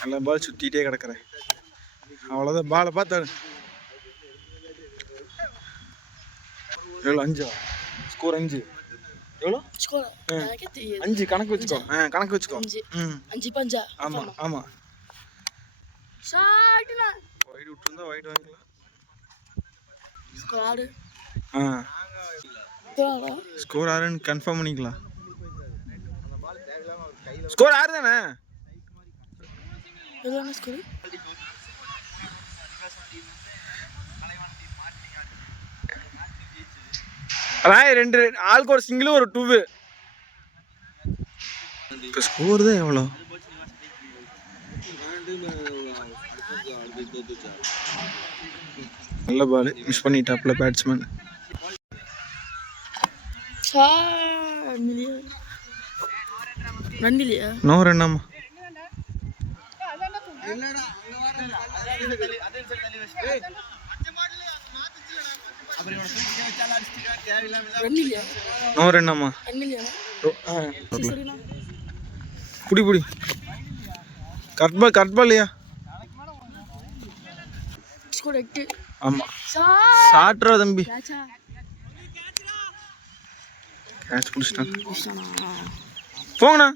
நல்லா பால் சுற்றிட்டே கிடக்குறேன். அவ்வளோதான். பாலை பார்த்தாரு. எவ்வளோ? 5. ஸ்கோர் 5. எவ்வளோ? 5 கணக்கு வச்சுக்கோ. கணக்கு வச்சுக்கோ. 5. ஆமாம் ஆமாம். வைடு விட்டுருந்தா வைடு வாங்கிக்கலாம். ஸ்கோர் 6ன்னு கன்ஃபார்ம் பண்ணிக்கலாம். ஸ்கோர் 6 தானே? அதான் 2 ஆளுக்கு ஒரு சிங்கிள் ஒரு 2. இப்போ ஸ்கோர் தான் எவ்வளோ? நல்ல பால் மிஸ் பண்ணிட்டாப்ல பேட்ஸ்மேன். நோ ரன்னாமா. நோ ரன்னாமா. புடி புடி. கட் பால் இல்லையா? ஆமா. சாட்ரா தம்பி. கேட்ச் புடிச்சிட்டான். போங்கண்ணா.